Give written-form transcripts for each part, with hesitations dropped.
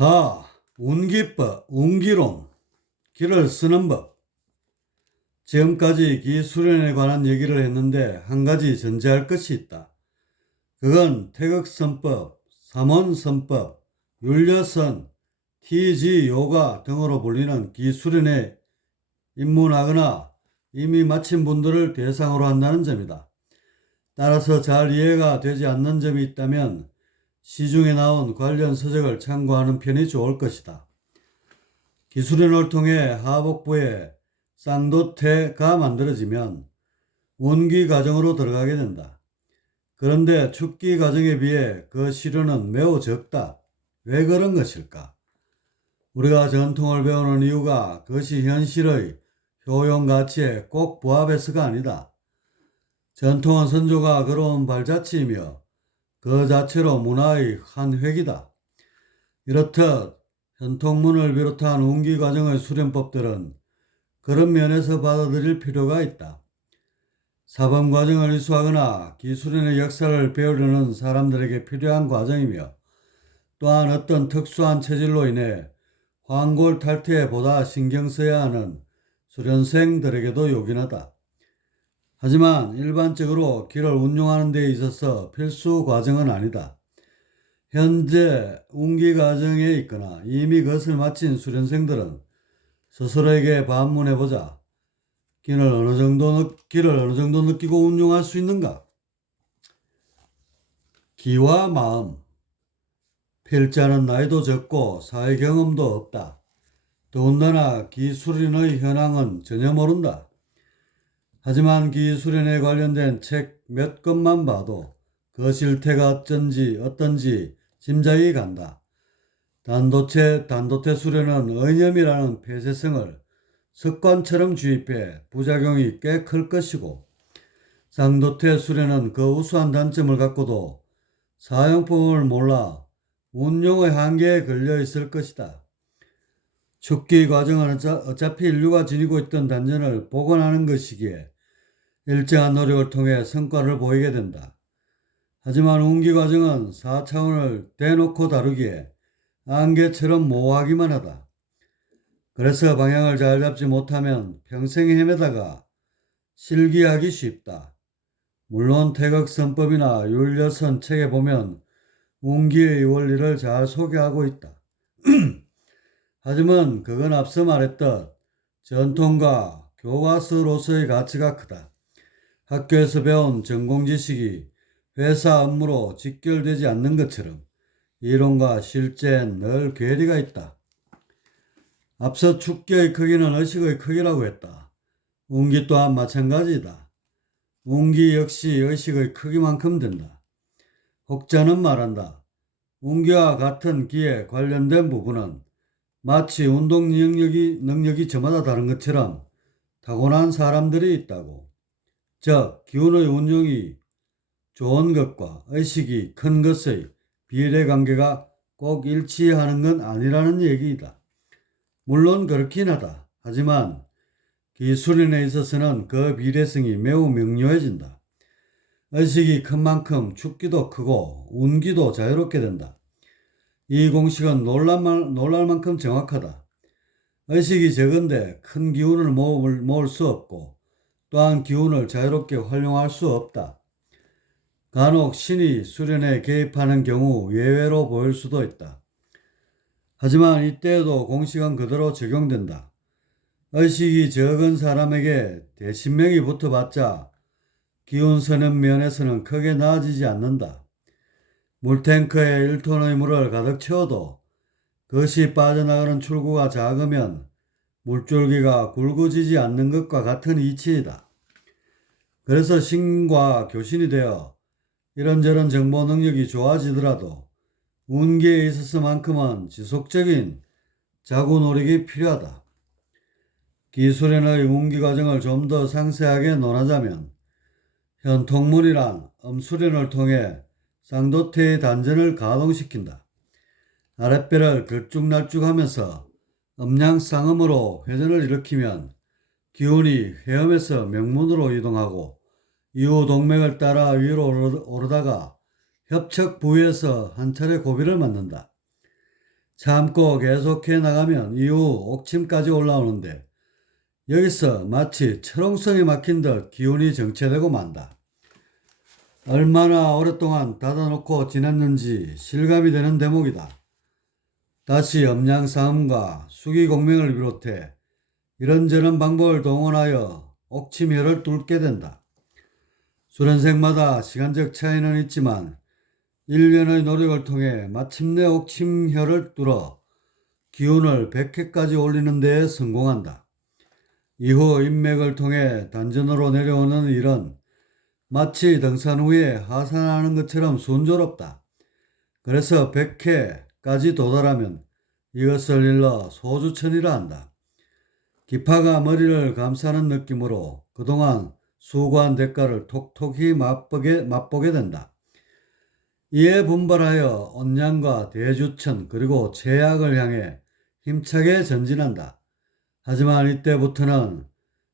4. 운기법, 운기론, 기를 쓰는 법. 지금까지 기 수련에 관한 얘기를 했는데 한 가지 전제할 것이 있다. 그건 태극선법, 삼원선법, 율려선, TG요가 등으로 불리는 기 수련에 입문하거나 이미 마친 분들을 대상으로 한다는 점이다. 따라서 잘 이해가 되지 않는 점이 있다면 시중에 나온 관련 서적을 참고하는 편이 좋을 것이다. 기술인을 통해 하복부에 쌍도태가 만들어지면 운기 과정으로 들어가게 된다. 그런데 축기 과정에 비해 그 시료는 매우 적다. 왜 그런 것일까? 우리가 전통을 배우는 이유가 그것이 현실의 효용 가치에 꼭 부합해서가 아니다. 전통은 선조가 걸어온 발자취이며 그 자체로 문화의 한 획이다. 이렇듯 현통문을 비롯한 운기 과정의 수련법들은 그런 면에서 받아들일 필요가 있다. 사범 과정을 이수하거나 기수련의 역사를 배우려는 사람들에게 필요한 과정이며 또한 어떤 특수한 체질로 인해 환골 탈태에 보다 신경 써야 하는 수련생들에게도 요긴하다. 하지만 일반적으로 기를 운용하는 데 있어서 필수 과정은 아니다. 현재 운기 과정에 있거나 이미 그것을 마친 수련생들은 스스로에게 반문해보자. 기를 어느 정도 느끼고 운용할 수 있는가? 기와 마음. 필자는 나이도 적고 사회 경험도 없다. 더군다나 기수련의 현황은 전혀 모른다. 하지만 기수련에 관련된 책 몇 권만 봐도 그 실태가 어떤지 짐작이 간다. 단도체 수련은 의념이라는 폐쇄성을 습관처럼 주입해 부작용이 꽤 클 것이고 쌍도태 수련은 그 우수한 단점을 갖고도 사용법을 몰라 운용의 한계에 걸려 있을 것이다. 축기 과정은 어차피 인류가 지니고 있던 단전을 복원하는 것이기에 일정한 노력을 통해 성과를 보이게 된다. 하지만 운기 과정은 4차원을 대놓고 다루기에 안개처럼 모호하기만 하다. 그래서 방향을 잘 잡지 못하면 평생 헤매다가 실기하기 쉽다. 물론 태극선법이나 율려선 책에 보면 운기의 원리를 잘 소개하고 있다. 하지만 그건 앞서 말했던 전통과 교과서로서의 가치가 크다. 학교에서 배운 전공 지식이 회사 업무로 직결되지 않는 것처럼 이론과 실제엔 늘 괴리가 있다. 앞서 축기의 크기는 의식의 크기라고 했다. 운기 또한 마찬가지이다. 운기 역시 의식의 크기만큼 된다. 혹자는 말한다. 운기와 같은 기에 관련된 부분은 마치 운동 능력이 저마다 다른 것처럼 타고난 사람들이 있다고. 즉, 기운의 운용이 좋은 것과 의식이 큰 것의 비례 관계가 꼭 일치하는 건 아니라는 얘기이다. 물론 그렇긴 하다. 하지만 기술인에 있어서는 그 비례성이 매우 명료해진다. 의식이 큰 만큼 축기도 크고 운기도 자유롭게 된다. 이 공식은 놀랄 만큼 정확하다. 의식이 적은데 큰 기운을 모을 수 없고 또한 기운을 자유롭게 활용할 수 없다. 간혹 신이 수련에 개입하는 경우 예외로 보일 수도 있다. 하지만 이때에도 공식은 그대로 적용된다. 의식이 적은 사람에게 대신명이 붙어봤자 기운 서는 면에서는 크게 나아지지 않는다. 물탱크에 1톤의 물을 가득 채워도 그것이 빠져나가는 출구가 작으면 물줄기가 굵어지지 않는 것과 같은 이치이다. 그래서 신과 교신이 되어 이런저런 정보 능력이 좋아지더라도 운기에 있어서만큼은 지속적인 자구 노력이 필요하다. 기술인의 운기 과정을 좀 더 상세하게 논하자면 현통문이란 음수련을 통해 쌍도태의 단전을 가동시킨다. 아랫배를 들쭉날쭉하면서 음양쌍음으로 회전을 일으키면 기운이 회음에서 명문으로 이동하고 이후 동맥을 따라 위로 오르다가 협척 부위에서 한 차례 고비를 맞는다. 참고 계속해 나가면 이후 옥침까지 올라오는데 여기서 마치 철옹성이 막힌 듯 기운이 정체되고 만다. 얼마나 오랫동안 닫아놓고 지냈는지 실감이 되는 대목이다. 다시 음양싸움과 수기공명을 비롯해 이런저런 방법을 동원하여 옥침혈을 뚫게 된다. 수련생마다 시간적 차이는 있지만 1년의 노력을 통해 마침내 옥침혈을 뚫어 기운을 100회까지 올리는 데에 성공한다. 이후 인맥을 통해 단전으로 내려오는 일은 마치 등산 후에 하산하는 것처럼 순조롭다. 그래서 100회까지 도달하면 이것을 일러 소주천이라 한다. 기파가 머리를 감싸는 느낌으로 그동안 수고한 대가를 톡톡히 맛보게 된다. 이에 분발하여 온양과 대주천 그리고 제약을 향해 힘차게 전진한다. 하지만 이때부터는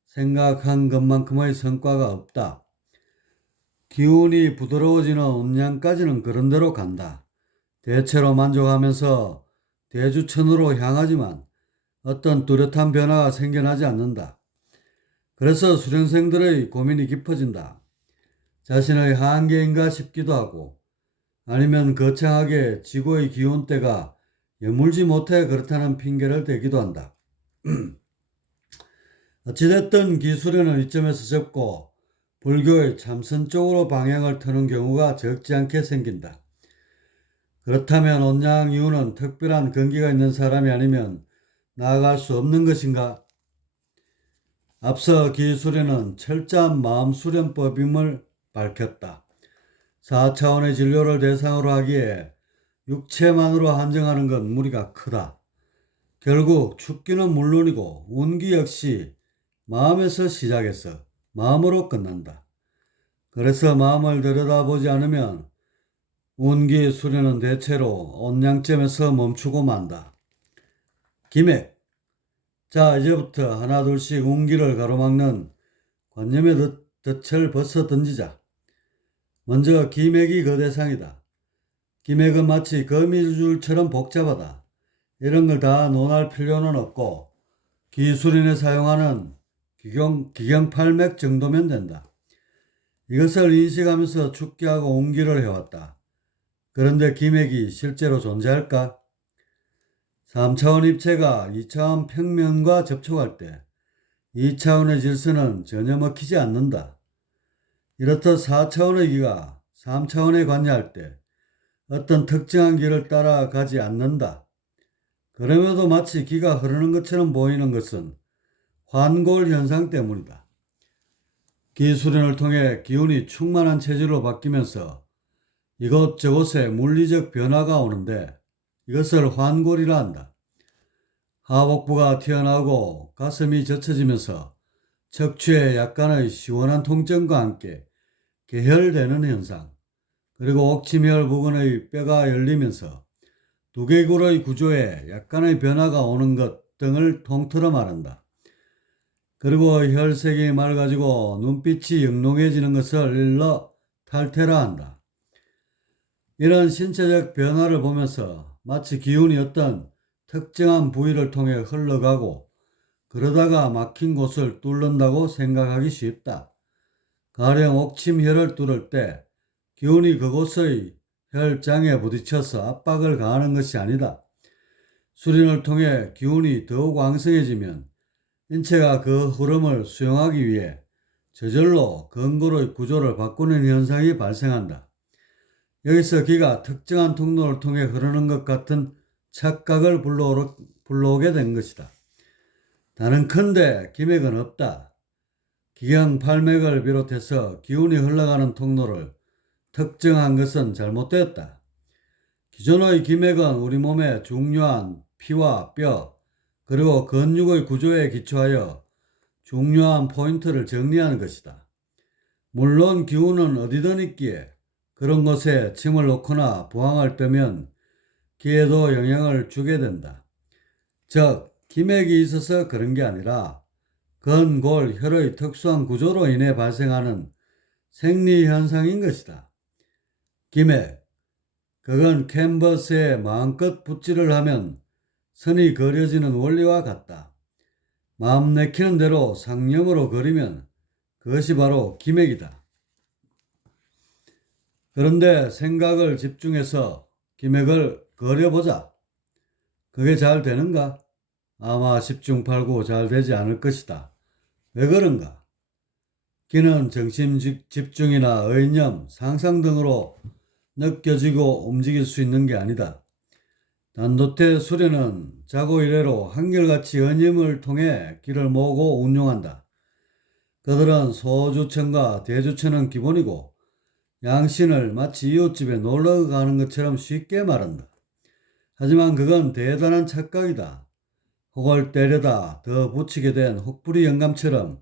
생각한 것만큼의 성과가 없다. 기운이 부드러워지는 온양까지는 그런대로 간다. 대체로 만족하면서 대주천으로 향하지만 어떤 뚜렷한 변화가 생겨나지 않는다. 그래서 수련생들의 고민이 깊어진다. 자신의 한계인가 싶기도 하고 아니면 거창하게 지구의 기운대가 여물지 못해 그렇다는 핑계를 대기도 한다. 어찌됐든 기수련은 이점에서 접고 불교의 참선 쪽으로 방향을 트는 경우가 적지 않게 생긴다. 그렇다면 온양 이유는 특별한 근기가 있는 사람이 아니면 나아갈 수 없는 것인가? 앞서 기수련은 철저한 마음수련법임을 밝혔다. 4차원의 진료를 대상으로 하기에 육체만으로 한정하는 건 무리가 크다. 결국 죽기는 물론이고 운기 역시 마음에서 시작해서 마음으로 끝난다. 그래서 마음을 들여다보지 않으면 운기 수련은 대체로 온양점에서 멈추고 만다. 기맥. 자, 이제부터 하나 둘씩 운기를 가로막는 관념의 덫을 벗어 던지자. 먼저 기맥이 그 대상이다. 기맥은 마치 거미줄처럼 복잡하다. 이런 걸 다 논할 필요는 없고 기술인에 사용하는 기경팔맥 정도면 된다. 이것을 인식하면서 축기하고 운기를 해왔다. 그런데 기맥이 실제로 존재할까? 3차원 입체가 2차원 평면과 접촉할 때 2차원의 질서는 전혀 먹히지 않는다. 이렇듯 4차원의 기가 3차원에 관여할 때 어떤 특정한 길을 따라가지 않는다. 그럼에도 마치 기가 흐르는 것처럼 보이는 것은 환골 현상 때문이다. 기수련을 통해 기운이 충만한 체질로 바뀌면서 이곳저곳에 물리적 변화가 오는데 이것을 환골이라 한다. 하복부가 튀어나오고 가슴이 젖혀지면서 척추에 약간의 시원한 통증과 함께 계혈되는 현상, 그리고 옥침혈 부근의 뼈가 열리면서 두개골의 구조에 약간의 변화가 오는 것 등을 통틀어 말한다. 그리고 혈색이 맑아지고 눈빛이 영롱해지는 것을 일러 탈퇴라 한다. 이런 신체적 변화를 보면서 마치 기운이 어떤 특정한 부위를 통해 흘러가고 그러다가 막힌 곳을 뚫는다고 생각하기 쉽다. 가령 옥침혈을 뚫을 때 기운이 그곳의 혈장에 부딪혀서 압박을 가하는 것이 아니다. 수련을 통해 기운이 더욱 왕성해지면 인체가 그 흐름을 수용하기 위해 저절로 근골의 구조를 바꾸는 현상이 발생한다. 여기서 기가 특정한 통로를 통해 흐르는 것 같은 착각을 불러오게 된 것이다. 단언컨대 기맥은 없다. 기경팔맥을 비롯해서 기운이 흘러가는 통로를 특정한 것은 잘못되었다. 기존의 기맥은 우리 몸의 중요한 피와 뼈 그리고 근육의 구조에 기초하여 중요한 포인트를 정리하는 것이다. 물론 기운은 어디든 있기에 그런 곳에 침을 놓거나 부항을 뜨면 기에도 영향을 주게 된다. 즉 기맥이 있어서 그런 게 아니라 근골 혈의 특수한 구조로 인해 발생하는 생리현상인 것이다. 기맥, 그건 캔버스에 마음껏 붓질을 하면 선이 그려지는 원리와 같다. 마음 내키는 대로 상념으로 그리면 그것이 바로 기맥이다. 그런데 생각을 집중해서 기맥을 그려보자. 그게 잘 되는가? 아마 10중 8구 잘 되지 않을 것이다. 왜 그런가? 기는 정신 집중이나 의념, 상상 등으로 느껴지고 움직일 수 있는 게 아니다. 단도태 수련은 자고 이래로 한결같이 의념을 통해 기를 모으고 운용한다. 그들은 소주천과 대주천은 기본이고 양신을 마치 이웃집에 놀러 가는 것처럼 쉽게 말한다. 하지만 그건 대단한 착각이다. 혹을 때려다 더 붙이게 된 혹부리 영감처럼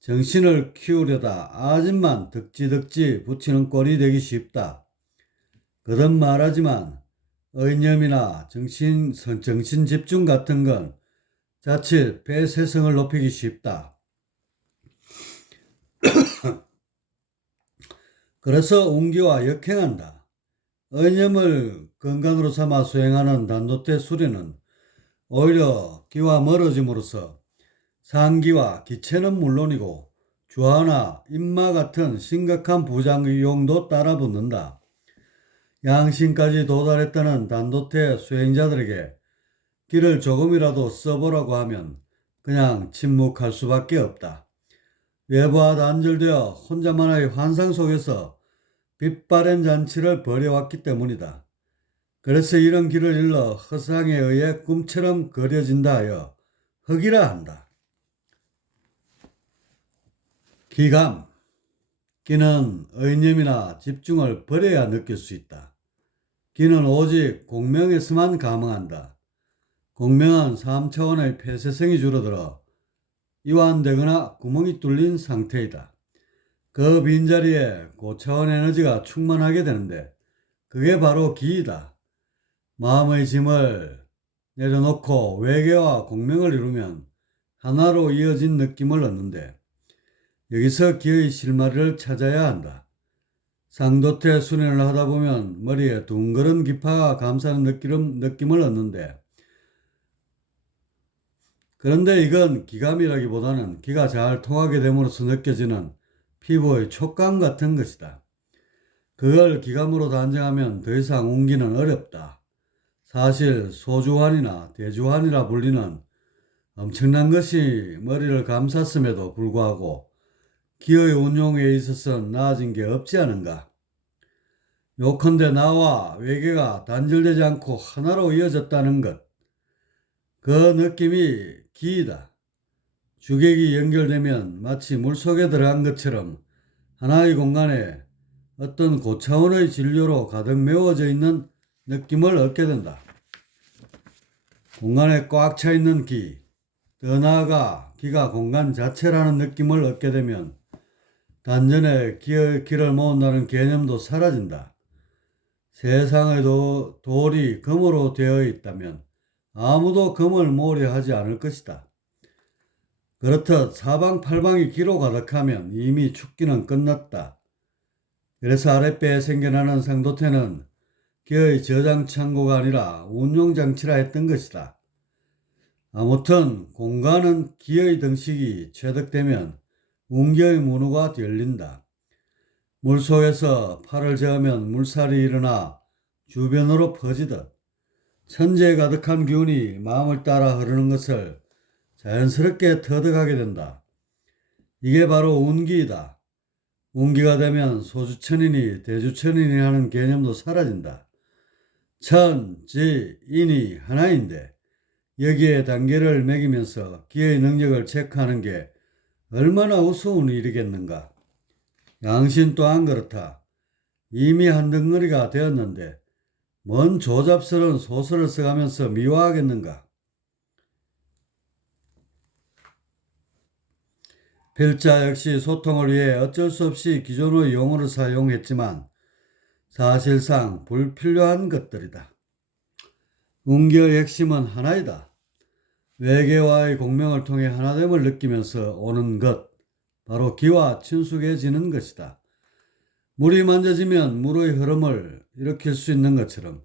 정신을 키우려다 아집만 덕지덕지 붙이는 꼴이 되기 쉽다. 거듭 말하지만 의념이나 정신 집중 같은 건 자칫 폐쇄성을 높이기 쉽다. 그래서 운기와 역행한다. 의념을 근간으로 삼아 수행하는 단도태 수련은 오히려 기와 멀어짐으로써 상기와 기체는 물론이고 주화나 인마 같은 심각한 부작용도 따라붙는다. 양심까지 도달했다는 단도태 수행자들에게 기를 조금이라도 써보라고 하면 그냥 침묵할 수밖에 없다. 외부와 단절되어 혼자만의 환상 속에서 빛바랜 잔치를 벌여왔기 때문이다. 그래서 이런 길을 일러 허상에 의해 꿈처럼 그려진다 하여 흙이라 한다. 기감. 기는 의념이나 집중을 버려야 느낄 수 있다. 기는 오직 공명에서만 감흥한다. 공명은 3차원의 폐쇄성이 줄어들어 이완되거나 구멍이 뚫린 상태이다. 그 빈자리에 고차원 에너지가 충만하게 되는데 그게 바로 기이다. 마음의 짐을 내려놓고 외계와 공명을 이루면 하나로 이어진 느낌을 얻는데 여기서 기의 실마리를 찾아야 한다. 상도태 수련을 하다 보면 머리에 둥그런 기파가 감싸는 느낌을 얻는데 그런데 이건 기감이라기보다는 기가 잘 통하게 됨으로써 느껴지는 피부의 촉감 같은 것이다. 그걸 기감으로 단정하면 더 이상 옮기는 어렵다. 사실 소주환이나 대주환이라 불리는 엄청난 것이 머리를 감쌌음에도 불구하고 기의 운용에 있어서는 나아진 게 없지 않은가. 요컨대 나와 외계가 단절되지 않고 하나로 이어졌다는 것. 그 느낌이 기이다. 주객이 연결되면 마치 물속에 들어간 것처럼 하나의 공간에 어떤 고차원의 진료로 가득 메워져 있는 느낌을 얻게 된다. 공간에 꽉 차 있는 기, 더 나아가 기가 공간 자체라는 느낌을 얻게 되면 단전에 기를 모은다는 개념도 사라진다. 세상의 돌이 금으로 되어 있다면 아무도 금을 모으려 하지 않을 것이다. 그렇듯 사방팔방이 기로 가득하면 이미 축기는 끝났다. 그래서 아랫배에 생겨나는 상도태는 기의 저장 창고가 아니라 운용장치라 했던 것이다. 아무튼 공간은 기의 등식이 체득되면 운기의 문호가 열린다. 물속에서 팔을 저으면 물살이 일어나 주변으로 퍼지듯 천재에 가득한 기운이 마음을 따라 흐르는 것을 자연스럽게 터득하게 된다. 이게 바로 운기이다. 운기가 되면 소주천이니 대주천이니 하는 개념도 사라진다. 천, 지, 인이 하나인데 여기에 단계를 매기면서 기의 능력을 체크하는 게 얼마나 우스운 일이겠는가. 양심 또한 그렇다. 이미 한 덩어리가 되었는데 뭔 조잡스러운 소설을 써가면서 미워하겠는가. 필자 역시 소통을 위해 어쩔 수 없이 기존의 용어를 사용했지만 사실상 불필요한 것들이다. 운기의 핵심은 하나이다. 외계와의 공명을 통해 하나됨을 느끼면서 오는 것, 바로 기와 친숙해지는 것이다. 물이 만져지면 물의 흐름을 일으킬 수 있는 것처럼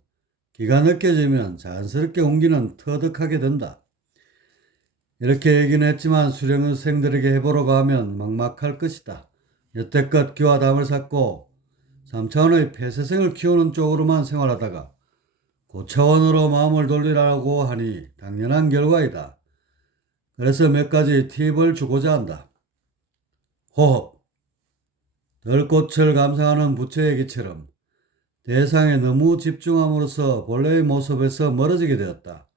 기가 느껴지면 자연스럽게 공기는 터득하게 된다. 이렇게 얘기는 했지만 수련생들에게 해보려고 하면 막막할 것이다. 여태껏 귀와 담을 쌓고 3차원의 폐쇄생을 키우는 쪽으로만 생활하다가 고차원으로 마음을 돌리라고 하니 당연한 결과이다. 그래서 몇 가지 팁을 주고자 한다. 호흡. 들꽃을 감상하는 부처얘기처럼 대상에 너무 집중함으로써 본래의 모습에서 멀어지게 되었다.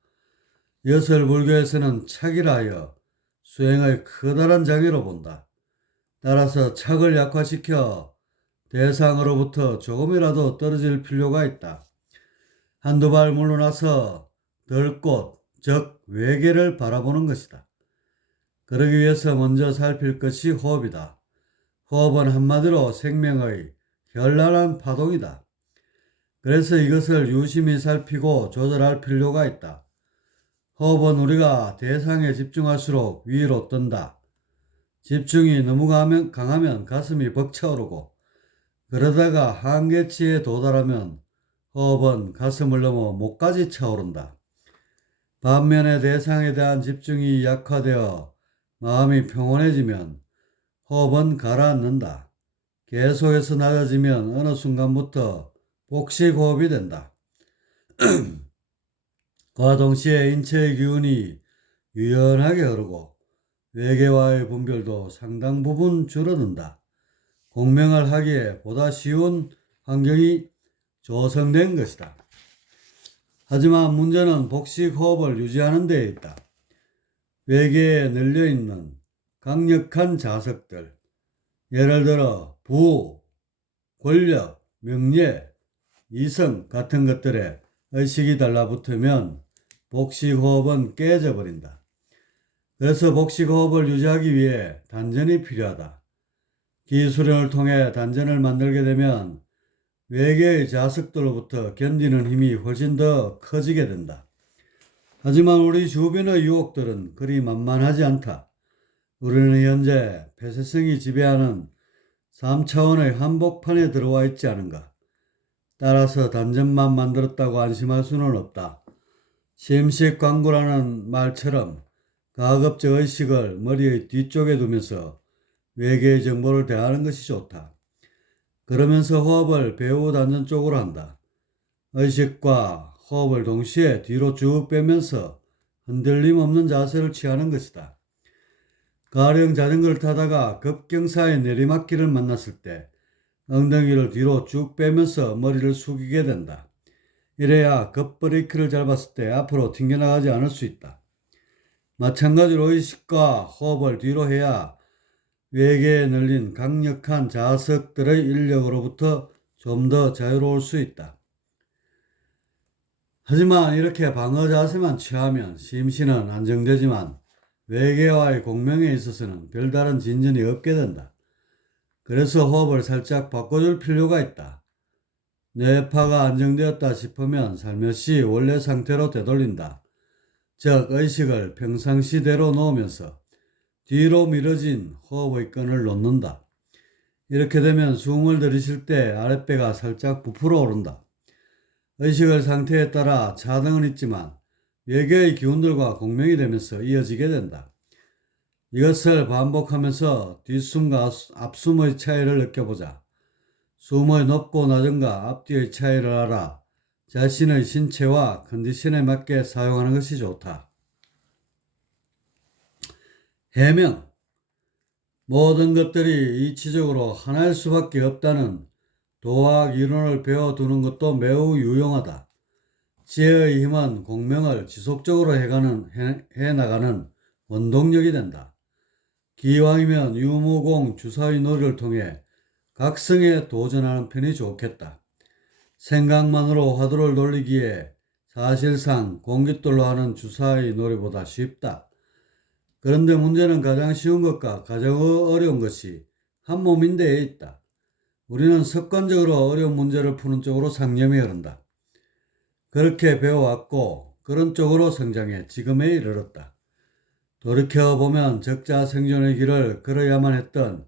이것을 불교에서는 착이라 하여 수행의 커다란 장애로 본다. 따라서 착을 약화시켜 대상으로부터 조금이라도 떨어질 필요가 있다. 한두 발 물러나서 들꽃, 즉 외계를 바라보는 것이다. 그러기 위해서 먼저 살필 것이 호흡이다. 호흡은 한마디로 생명의 현란한 파동이다. 그래서 이것을 유심히 살피고 조절할 필요가 있다. 호흡은 우리가 대상에 집중할수록 위로 뜬다. 집중이 너무 강하면 가슴이 벅차오르고 그러다가 한계치에 도달하면 호흡은 가슴을 넘어 목까지 차오른다. 반면에 대상에 대한 집중이 약화되어 마음이 평온해지면 호흡은 가라앉는다. 계속해서 낮아지면 어느 순간부터 복식호흡이 된다. 그와 동시에 인체의 기운이 유연하게 흐르고 외계와의 분별도 상당 부분 줄어든다. 공명을 하기에 보다 쉬운 환경이 조성된 것이다. 하지만 문제는 복식호흡을 유지하는 데에 있다. 외계에 널려있는 강력한 자석들, 예를 들어 부, 권력, 명예, 이성 같은 것들에 의식이 달라붙으면 복식호흡은 깨져버린다. 그래서 복식호흡을 유지하기 위해 단전이 필요하다. 기수련을 통해 단전을 만들게 되면 외계의 자석들로부터 견디는 힘이 훨씬 더 커지게 된다. 하지만 우리 주변의 유혹들은 그리 만만하지 않다. 우리는 현재 폐쇄성이 지배하는 3차원의 한복판에 들어와 있지 않은가. 따라서 단전만 만들었다고 안심할 수는 없다. 심식광구라는 말처럼 가급적 의식을 머리의 뒤쪽에 두면서 외계의 정보를 대하는 것이 좋다. 그러면서 호흡을 배후 단전 쪽으로 한다. 의식과 호흡을 동시에 뒤로 쭉 빼면서 흔들림 없는 자세를 취하는 것이다. 가령 자전거를 타다가 급경사의 내리막길을 만났을 때 엉덩이를 뒤로 쭉 빼면서 머리를 숙이게 된다. 이래야 급브레이크를 잡았을 때 앞으로 튕겨나가지 않을 수 있다. 마찬가지로 의식과 호흡을 뒤로 해야 외계에 널린 강력한 자석들의 인력으로부터 좀 더 자유로울 수 있다. 하지만 이렇게 방어 자세만 취하면 심신은 안정되지만 외계와의 공명에 있어서는 별다른 진전이 없게 된다. 그래서 호흡을 살짝 바꿔줄 필요가 있다. 뇌파가 안정되었다 싶으면 살며시 원래 상태로 되돌린다. 즉 의식을 평상시대로 놓으면서 뒤로 미뤄진 호흡의 끈을 놓는다. 이렇게 되면 숨을 들이쉴 때 아랫배가 살짝 부풀어 오른다. 의식의 상태에 따라 차등은 있지만 외계의 기운들과 공명이 되면서 이어지게 된다. 이것을 반복하면서 뒷숨과 앞숨의 차이를 느껴보자. 숨의 높고 낮음과 앞뒤의 차이를 알아 자신의 신체와 컨디션에 맞게 사용하는 것이 좋다. 해명. 모든 것들이 이치적으로 하나일 수밖에 없다는 도학 이론을 배워두는 것도 매우 유용하다. 지혜의 힘은 공명을 지속적으로 해나가는 원동력이 된다. 기왕이면 유무공 주사위 놀이를 통해 각성에 도전하는 편이 좋겠다. 생각만으로 화두를 돌리기에 사실상 공깃돌로 하는 주사위 놀이보다 쉽다. 그런데 문제는 가장 쉬운 것과 가장 어려운 것이 한 몸인데에 있다. 우리는 습관적으로 어려운 문제를 푸는 쪽으로 상념이 흐른다. 그렇게 배워왔고 그런 쪽으로 성장해 지금에 이르렀다. 돌이켜보면 적자생존의 길을 걸어야만 했던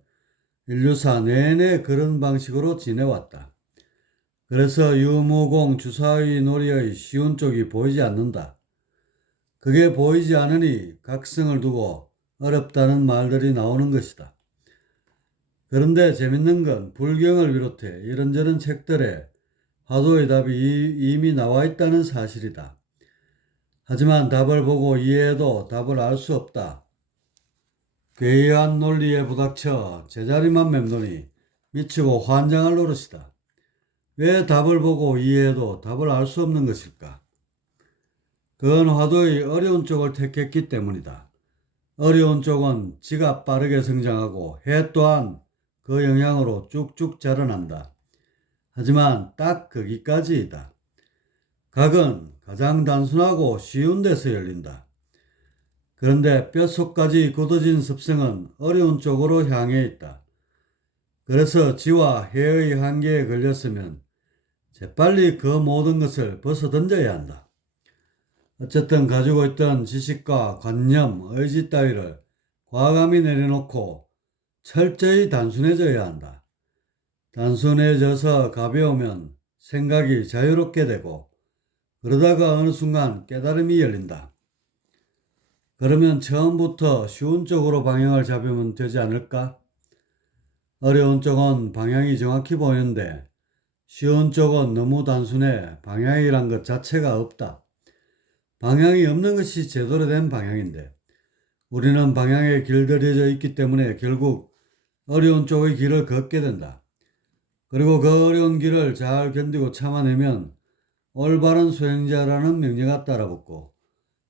인류사 내내 그런 방식으로 지내왔다. 그래서 유무공 주사의 논리의 쉬운 쪽이 보이지 않는다. 그게 보이지 않으니 각성을 두고 어렵다는 말들이 나오는 것이다. 그런데 재밌는 건 불경을 비롯해 이런저런 책들에 화두의 답이 이미 나와 있다는 사실이다. 하지만 답을 보고 이해해도 답을 알 수 없다. 괴이한 논리에 부닥쳐 제자리만 맴도니 미치고 환장할 노릇이다. 왜 답을 보고 이해해도 답을 알 수 없는 것일까? 그건 화두의 어려운 쪽을 택했기 때문이다. 어려운 쪽은 지가 빠르게 성장하고 해 또한 그 영향으로 쭉쭉 자라난다. 하지만 딱 거기까지이다. 각은 가장 단순하고 쉬운 데서 열린다. 그런데 뼛속까지 굳어진 습성은 어려운 쪽으로 향해 있다. 그래서 지와 해의 한계에 걸렸으면 재빨리 그 모든 것을 벗어던져야 한다. 어쨌든 가지고 있던 지식과 관념, 의지 따위를 과감히 내려놓고 철저히 단순해져야 한다. 단순해져서 가벼우면 생각이 자유롭게 되고 그러다가 어느 순간 깨달음이 열린다. 그러면 처음부터 쉬운 쪽으로 방향을 잡으면 되지 않을까? 어려운 쪽은 방향이 정확히 보이는데 쉬운 쪽은 너무 단순해 방향이란 것 자체가 없다. 방향이 없는 것이 제대로 된 방향인데 우리는 방향에 길들여져 있기 때문에 결국 어려운 쪽의 길을 걷게 된다. 그리고 그 어려운 길을 잘 견디고 참아내면 올바른 수행자라는 명예가 따라붙고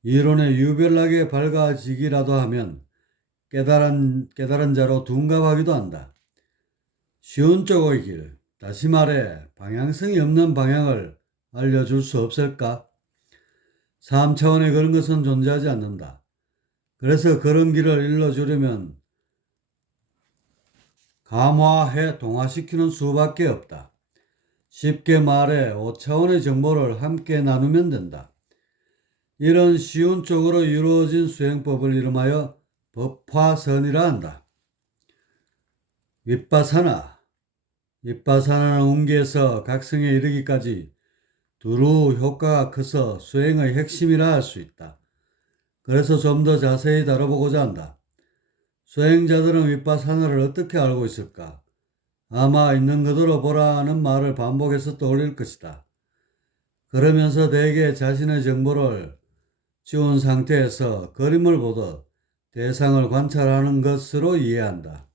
이론에 유별나게 밝아지기라도 하면 깨달은 자로 둔갑하기도 한다. 쉬운 쪽의 길, 다시 말해 방향성이 없는 방향을 알려줄 수 없을까? 3차원의 그런 것은 존재하지 않는다. 그래서 그런 길을 일러주려면 감화해 동화시키는 수밖에 없다. 쉽게 말해 5차원의 정보를 함께 나누면 된다. 이런 쉬운 쪽으로 이루어진 수행법을 이름하여 법화선이라 한다. 윗바사나는 운기에서 각성에 이르기까지 두루 효과가 커서 수행의 핵심이라 할 수 있다. 그래서 좀 더 자세히 다뤄보고자 한다. 수행자들은 윗바사나를 어떻게 알고 있을까? 아마 있는 그대로 보라는 말을 반복해서 떠올릴 것이다. 그러면서 대개 자신의 정보를 지운 상태에서 그림을 보듯 대상을 관찰하는 것으로 이해한다.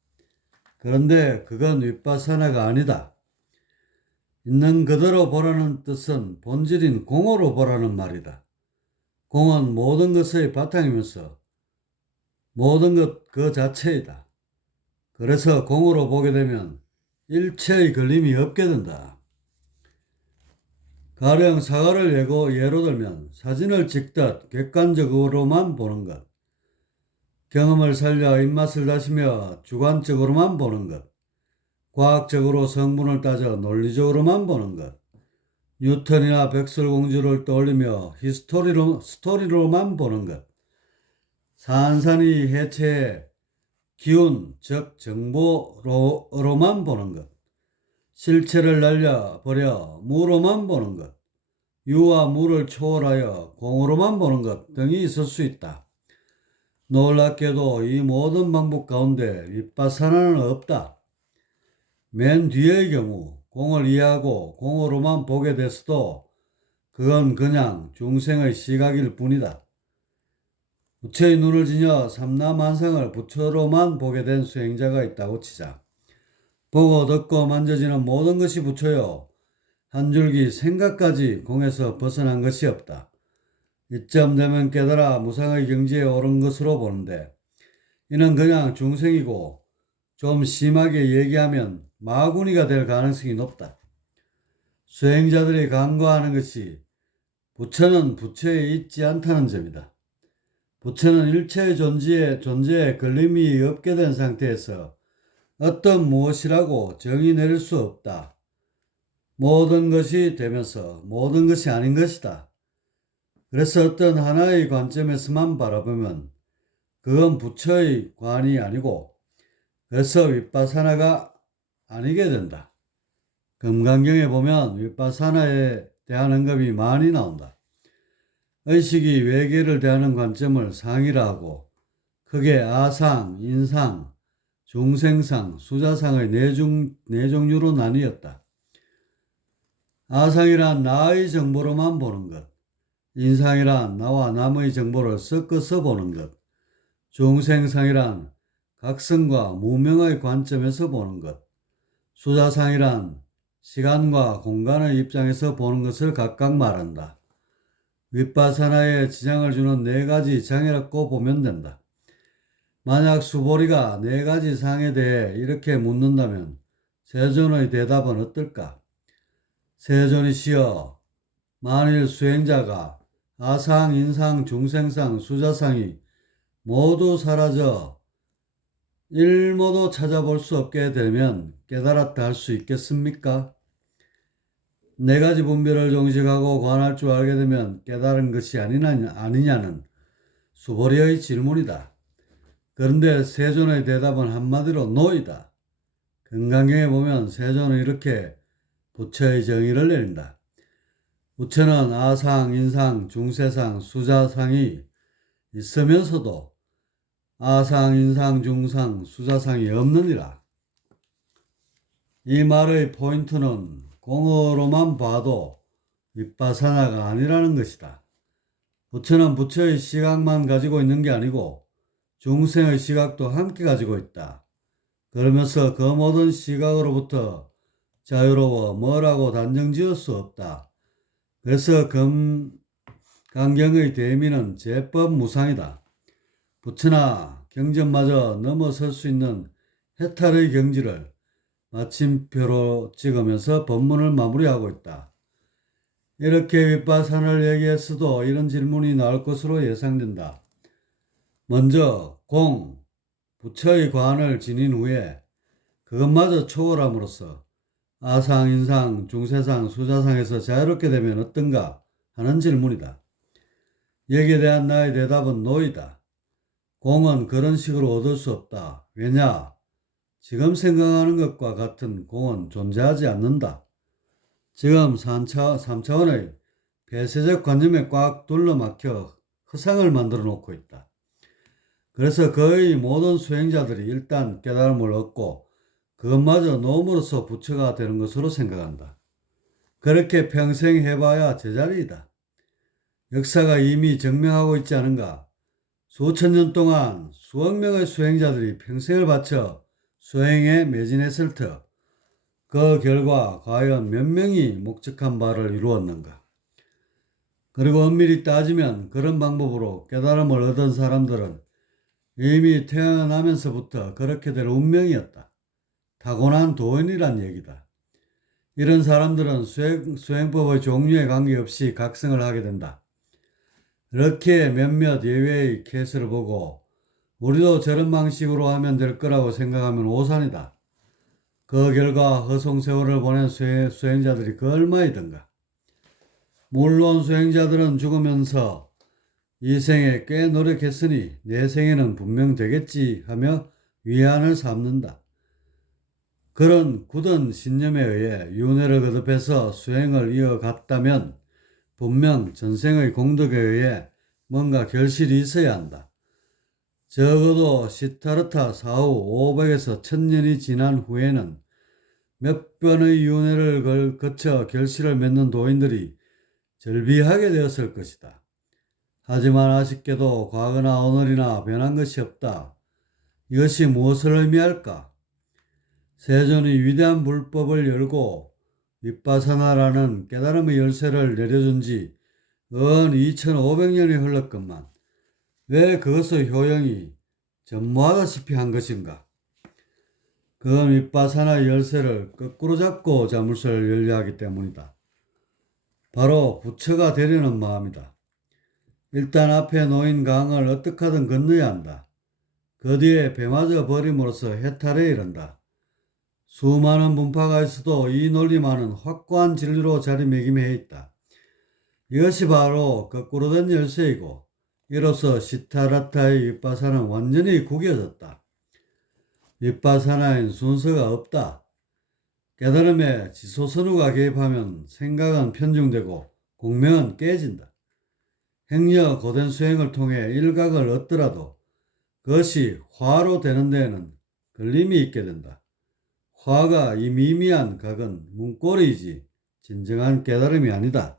그런데 그건 윗바사나가 아니다. 있는 그대로 보라는 뜻은 본질인 공으로 보라는 말이다. 공은 모든 것의 바탕이면서 모든 것 그 자체이다. 그래서 공으로 보게 되면 일체의 걸림이 없게 된다. 가령 사과를 예로 들면 사진을 찍듯 객관적으로만 보는 것, 경험을 살려 입맛을 다시며 주관적으로만 보는 것, 과학적으로 성분을 따져 논리적으로만 보는 것, 뉴턴이나 백설공주를 떠올리며 스토리로만 보는 것, 산산이 해체해 기운, 즉 정보로만 보는 것, 실체를 날려버려 무로만 보는 것, 유와 무를 초월하여 공으로만 보는 것 등이 있을 수 있다. 놀랍게도 이 모든 방법 가운데 윗바사나는 없다. 맨 뒤의 경우 공을 이해하고 공으로만 보게 됐어도 그건 그냥 중생의 시각일 뿐이다. 부처의 눈을 지녀 삼라만상을 부처로만 보게 된 수행자가 있다고 치자. 보고 듣고 만져지는 모든 것이 부처요. 한 줄기 생각까지 공에서 벗어난 것이 없다. 이쯤 되면 깨달아 무상의 경지에 오른 것으로 보는데 이는 그냥 중생이고 좀 심하게 얘기하면 마구니가 될 가능성이 높다. 수행자들이 간과하는 것이 부처는 부처에 있지 않다는 점이다. 부처는 일체의 존재에 걸림이 없게 된 상태에서 어떤 무엇이라고 정의 내릴 수 없다. 모든 것이 되면서 모든 것이 아닌 것이다. 그래서 어떤 하나의 관점에서만 바라보면 그건 부처의 관이 아니고 그래서 윗바사나가 아니게 된다. 금강경에 보면 윗바사나에 대한 언급이 많이 나온다. 의식이 외계를 대하는 관점을 상이라 하고 크게 아상, 인상, 중생상, 수자상의 네 종류로 나뉘었다. 아상이란 나의 정보로만 보는 것, 인상이란 나와 남의 정보를 섞어서 보는 것, 중생상이란 각성과 무명의 관점에서 보는 것, 수자상이란 시간과 공간의 입장에서 보는 것을 각각 말한다. 윗바사나에 지장을 주는 네 가지 장애라고 보면 된다. 만약 수보리가 네 가지 상에 대해 이렇게 묻는다면 세존의 대답은 어떨까? 세존이시여, 만일 수행자가 아상, 인상, 중생상, 수자상이 모두 사라져 일모도 찾아볼 수 없게 되면 깨달았다 할 수 있겠습니까? 네 가지 분별을 종식하고 관할 줄 알게 되면 깨달은 것이 아니냐는 수보리의 질문이다. 그런데 세존의 대답은 한마디로 노이다. 금강경에 보면 세존은 이렇게 부처의 정의를 내린다. 부처는 아상, 인상, 중세상, 수자상이 있으면서도 아상, 인상, 중상, 수자상이 없느니라. 이 말의 포인트는 공어로만 봐도 윗바사나가 아니라는 것이다. 부처는 부처의 시각만 가지고 있는 게 아니고 중생의 시각도 함께 가지고 있다. 그러면서 그 모든 시각으로부터 자유로워 뭐라고 단정 지을 수 없다. 그래서 금강경의 대미는 제법 무상이다. 부처나 경전마저 넘어설 수 있는 해탈의 경지를 마침표로 찍으면서 법문을 마무리하고 있다. 이렇게 윗바사나를 얘기했어도 이런 질문이 나올 것으로 예상된다. 먼저 부처의 관을 지닌 후에 그것마저 초월함으로써 아상, 인상, 중세상, 수자상에서 자유롭게 되면 어떤가 하는 질문이다. 여기에 대한 나의 대답은 노이다. 공은 그런 식으로 얻을 수 없다. 왜냐? 지금 생각하는 것과 같은 공은 존재하지 않는다. 지금 3차원의 폐쇄적 관념에 꽉 둘러막혀 허상을 만들어 놓고 있다. 그래서 거의 모든 수행자들이 일단 깨달음을 얻고 그것마저 놓음으로써 부처가 되는 것으로 생각한다. 그렇게 평생 해봐야 제자리이다. 역사가 이미 증명하고 있지 않은가? 수천 년 동안 수억 명의 수행자들이 평생을 바쳐 수행에 매진했을 터, 그 결과 과연 몇 명이 목적한 바를 이루었는가? 그리고 엄밀히 따지면 그런 방법으로 깨달음을 얻은 사람들은 이미 태어나면서부터 그렇게 될 운명이었다. 타고난 도인이란 얘기다. 이런 사람들은 수행법의 종류에 관계없이 각성을 하게 된다. 이렇게 몇몇 예외의 케이스를 보고 우리도 저런 방식으로 하면 될 거라고 생각하면 오산이다. 그 결과 허송세월을 보낸 수행자들이 그 얼마이든가. 물론 수행자들은 죽으면서 이 생에 꽤 노력했으니 내 생에는 분명 되겠지 하며 위안을 삼는다. 그런 굳은 신념에 의해 윤회를 거듭해서 수행을 이어갔다면 분명 전생의 공덕에 의해 뭔가 결실이 있어야 한다. 적어도 시타르타 사후 500에서 1000년이 지난 후에는 몇 번의 윤회를 거쳐 결실을 맺는 도인들이 절비하게 되었을 것이다. 하지만 아쉽게도 과거나 오늘이나 변한 것이 없다. 이것이 무엇을 의미할까? 세존이 위대한 불법을 열고 윗바사나라는 깨달음의 열쇠를 내려준 지 은 2500년이 흘렀건만 왜 그것의 효용이 전무하다시피 한 것인가? 그건 윗바사나의 열쇠를 거꾸로 잡고 자물쇠를 열려 하기 때문이다. 바로 부처가 되려는 마음이다. 일단 앞에 놓인 강을 어떻게 하든 건너야 한다. 그 뒤에 배맞아 버림으로써 해탈에 이른다. 수많은 분파가 있어도 이 논리만은 확고한 진리로 자리매김해 있다. 이것이 바로 거꾸로 된 열쇠이고 이로써 시타라타의 윗바사는 완전히 구겨졌다. 윗바사나엔 순서가 없다. 깨달음에 지소선우가 개입하면 생각은 편중되고 공명은 깨진다. 행여 고된 수행을 통해 일각을 얻더라도 그것이 화로 되는 데에는 걸림이 있게 된다. 화가 이 미미한 각은 문고리이지 진정한 깨달음이 아니다.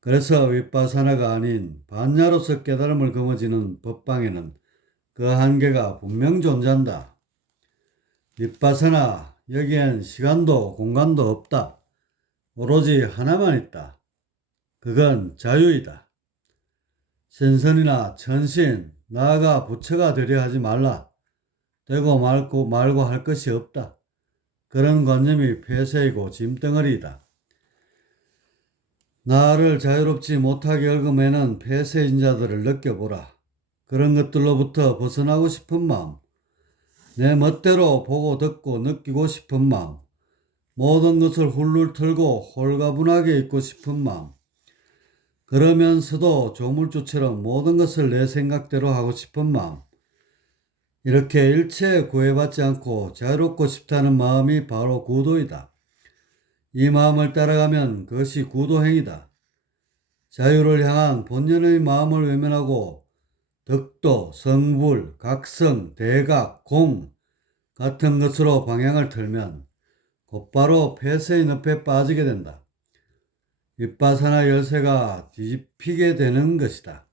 그래서 윗바사나가 아닌 반야로서 깨달음을 거머쥐는 법방에는 그 한계가 분명 존재한다. 윗바사나, 여기엔 시간도 공간도 없다. 오로지 하나만 있다. 그건 자유이다. 신선이나 천신, 나아가 부처가 되려 하지 말라. 되고 말고 할 것이 없다. 그런 관념이 폐쇄이고 짐덩어리이다. 나를 자유롭지 못하게 얽어매는 폐쇄인 자들을 느껴보라. 그런 것들로부터 벗어나고 싶은 마음, 내 멋대로 보고 듣고 느끼고 싶은 마음, 모든 것을 훌훌 털고 홀가분하게 있고 싶은 마음, 그러면서도 조물주처럼 모든 것을 내 생각대로 하고 싶은 마음, 이렇게 일체에 구애받지 않고 자유롭고 싶다는 마음이 바로 구도이다. 이 마음을 따라가면 그것이 구도행이다. 자유를 향한 본연의 마음을 외면하고 덕도, 성불, 각성, 대각, 공 같은 것으로 방향을 틀면 곧바로 폐쇄의 늪에 빠지게 된다. 윗바사나 열쇠가 뒤집히게 되는 것이다.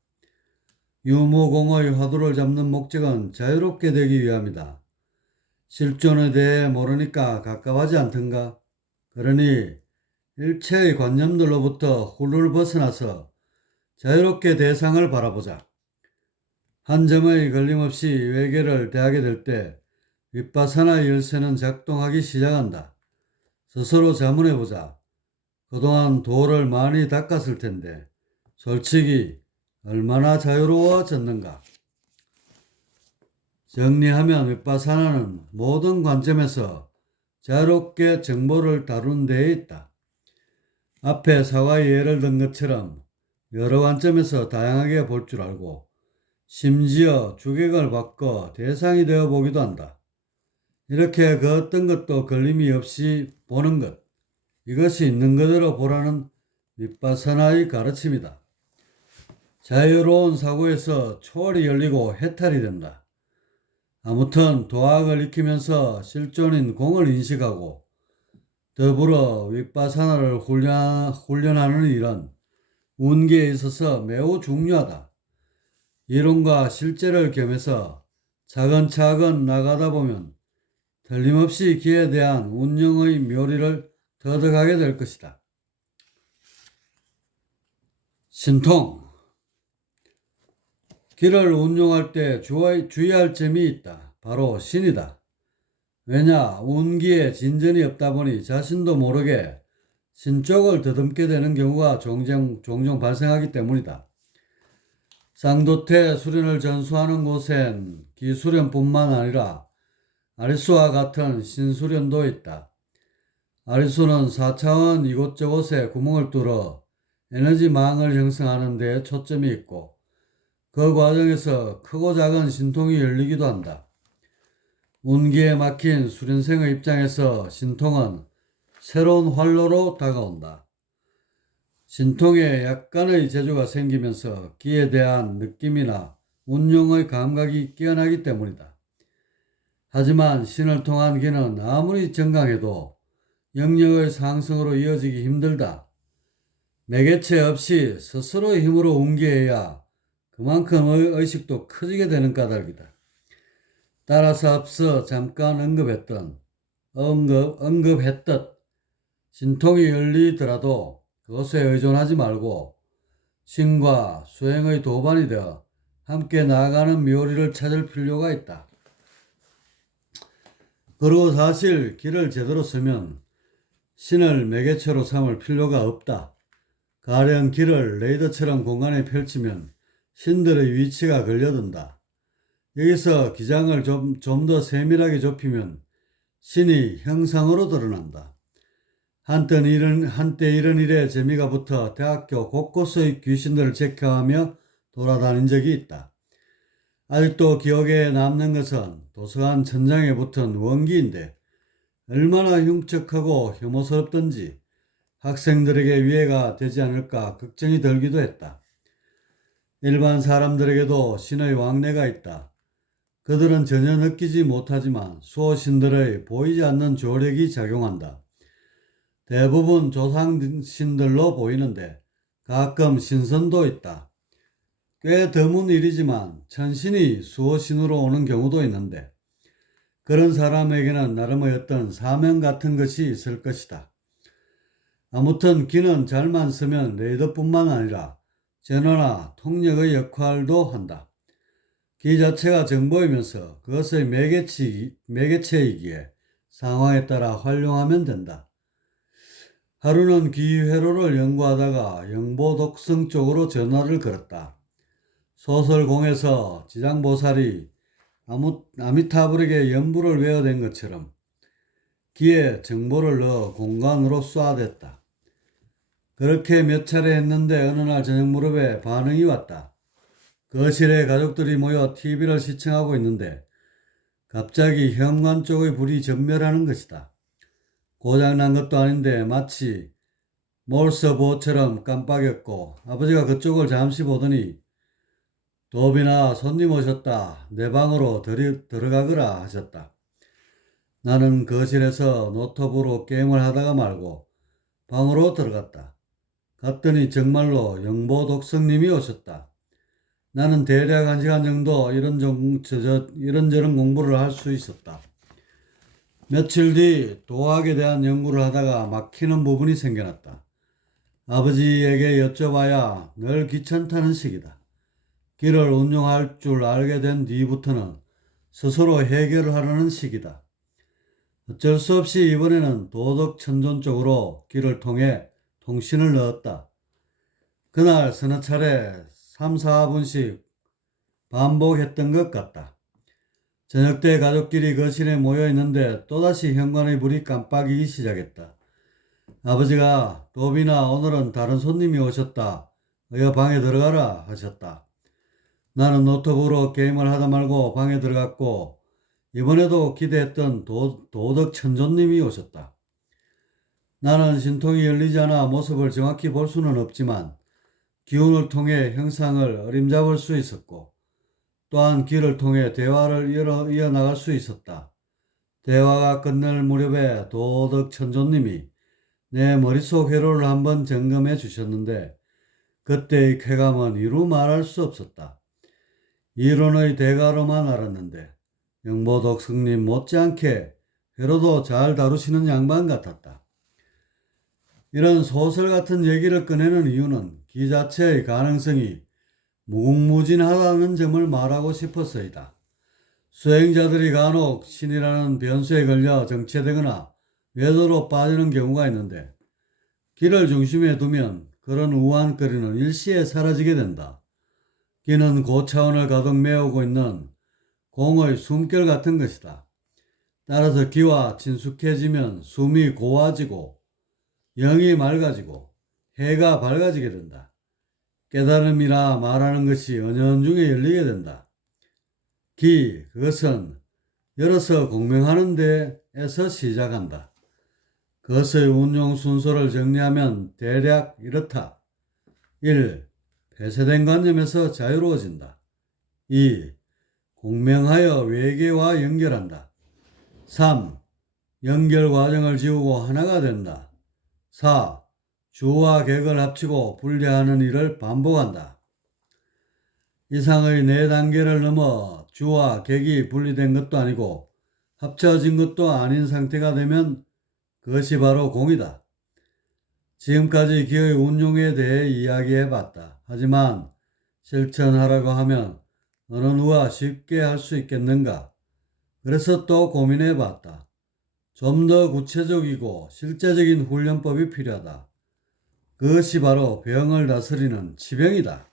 유무공의 화두를 잡는 목적은 자유롭게 되기 위함이다. 실존에 대해 모르니까 가까워하지 않던가? 그러니 일체의 관념들로부터 훌훌 벗어나서 자유롭게 대상을 바라보자. 한 점의 걸림없이 외계를 대하게 될 때 윗바사나 열쇠는 작동하기 시작한다. 스스로 자문해보자. 그동안 도를 많이 닦았을 텐데 솔직히 얼마나 자유로워졌는가. 정리하면 윗바사나는 모든 관점에서 자유롭게 정보를 다루는 데에 있다. 앞에 사과의 예를 든 것처럼 여러 관점에서 다양하게 볼 줄 알고 심지어 주객을 바꿔 대상이 되어 보기도 한다. 이렇게 그 어떤 것도 걸림이 없이 보는 것, 이것이 있는 그대로 보라는 윗바사나의 가르침이다. 자유로운 사고에서 초월이 열리고 해탈이 된다. 아무튼 도학을 익히면서 실존인 공을 인식하고 더불어 윗바사나를 훈련하는 일은 운기에 있어서 매우 중요하다. 이론과 실제를 겸해서 차근차근 나가다 보면 틀림없이 기에 대한 운영의 묘리를 터득하게 될 것이다. 신통. 길을 운용할 때 주의할 점이 있다. 바로 신이다. 왜냐, 운기에 진전이 없다 보니 자신도 모르게 신 쪽을 더듬게 되는 경우가 종종 발생하기 때문이다. 쌍도태 수련을 전수하는 곳엔 기수련뿐만 아니라 아리수와 같은 신수련도 있다. 아리수는 4차원 이곳저곳에 구멍을 뚫어 에너지망을 형성하는 데 초점이 있고 그 과정에서 크고 작은 신통이 열리기도 한다. 운기에 막힌 수련생의 입장에서 신통은 새로운 활로로 다가온다. 신통에 약간의 재주가 생기면서 기에 대한 느낌이나 운용의 감각이 뛰어나기 때문이다. 하지만 신을 통한 기는 아무리 정강해도 영역의 상승으로 이어지기 힘들다. 매개체 없이 스스로의 힘으로 운기해야 그만큼 의식도 커지게 되는 까닭이다. 따라서 앞서 잠깐 언급했듯 신통이 열리더라도 그것에 의존하지 말고 신과 수행의 도반이 되어 함께 나아가는 묘리를 찾을 필요가 있다. 그리고 사실 길을 제대로 쓰면 신을 매개체로 삼을 필요가 없다. 가령 길을 레이더처럼 공간에 펼치면 신들의 위치가 걸려든다. 여기서 기장을 좀 더 세밀하게 좁히면 신이 형상으로 드러난다. 한때 이런 일에 재미가 붙어 대학교 곳곳의 귀신들을 체크하며 돌아다닌 적이 있다. 아직도 기억에 남는 것은 도서관 천장에 붙은 원기인데 얼마나 흉측하고 혐오스럽던지 학생들에게 위해가 되지 않을까 걱정이 들기도 했다. 일반 사람들에게도 신의 왕래가 있다. 그들은 전혀 느끼지 못하지만 수호신들의 보이지 않는 조력이 작용한다. 대부분 조상신들로 보이는데 가끔 신선도 있다. 꽤 드문 일이지만 천신이 수호신으로 오는 경우도 있는데 그런 사람에게는 나름의 어떤 사명 같은 것이 있을 것이다. 아무튼 기는 잘만 쓰면 레이더뿐만 아니라 전화나 통역의 역할도 한다. 기 자체가 정보이면서 그것의 매개체이기에 상황에 따라 활용하면 된다. 하루는 기 회로를 연구하다가 영보독성 쪽으로 전화를 걸었다. 소설공에서 지장보살이 아미타불에게 연부를 외워댄 것처럼 기에 정보를 넣어 공간으로 쏴댔다. 그렇게 몇 차례 했는데 어느 날 저녁 무렵에 반응이 왔다. 거실에 가족들이 모여 TV를 시청하고 있는데 갑자기 현관 쪽의 불이 전멸하는 것이다. 고장난 것도 아닌데 마치 몰스 보호처럼 깜빡였고 아버지가 그쪽을 잠시 보더니 도비나 손님 오셨다. 내 방으로 들어가거라 하셨다. 나는 거실에서 노트북으로 게임을 하다가 말고 방으로 들어갔다. 갔더니 정말로 영보독성님이 오셨다. 나는 대략 1시간 정도 이런저런 공부를 할 수 있었다. 며칠 뒤 도학에 대한 연구를 하다가 막히는 부분이 생겨났다. 아버지에게 여쭤봐야 늘 귀찮다는 식이다. 기를 운용할 줄 알게 된 뒤부터는 스스로 해결을 하려는 식이다. 어쩔 수 없이 이번에는 도덕천존 쪽으로 기를 통해 통신을 넣었다. 그날 서너 차례 3, 4분씩 반복했던 것 같다. 저녁 때 가족끼리 거실에 모여 있는데 또다시 현관의 불이 깜빡이기 시작했다. 아버지가 도비나 오늘은 다른 손님이 오셨다. 어여 방에 들어가라 하셨다. 나는 노트북으로 게임을 하다 말고 방에 들어갔고 이번에도 기대했던 도덕천존님이 오셨다. 나는 신통이 열리지 않아 모습을 정확히 볼 수는 없지만 기운을 통해 형상을 어림잡을 수 있었고 또한 기를 통해 대화를 이어나갈 수 있었다. 대화가 끝날 무렵에 도덕천존님이 내 머릿속 회로를 한번 점검해 주셨는데 그때의 쾌감은 이루 말할 수 없었다. 이론의 대가로만 알았는데 영보독성님 못지않게 회로도 잘 다루시는 양반 같았다. 이런 소설 같은 얘기를 꺼내는 이유는 기 자체의 가능성이 무궁무진하다는 점을 말하고 싶어서이다. 수행자들이 간혹 신이라는 변수에 걸려 정체되거나 외도로 빠지는 경우가 있는데 기를 중심에 두면 그런 우한거리는 일시에 사라지게 된다. 기는 고차원을 가득 메우고 있는 공의 숨결 같은 것이다. 따라서 기와 친숙해지면 숨이 고와지고 영이 맑아지고 해가 밝아지게 된다. 깨달음이라 말하는 것이 은연중에 열리게 된다. 그것은 열어서 공명하는 데에서 시작한다. 그것의 운용 순서를 정리하면 대략 이렇다. 1. 폐쇄된 관념에서 자유로워진다. 2. 공명하여 외계와 연결한다. 3. 연결 과정을 지우고 하나가 된다. 4. 주와 객을 합치고 분리하는 일을 반복한다. 이상의 4단계를 넘어 주와 객이 분리된 것도 아니고 합쳐진 것도 아닌 상태가 되면 그것이 바로 공이다. 지금까지 기의 운용에 대해 이야기해봤다. 하지만 실천하라고 하면 어느 누가 쉽게 할 수 있겠는가? 그래서 또 고민해봤다. 좀 더 구체적이고 실제적인 훈련법이 필요하다. 그것이 바로 병을 다스리는 치병이다.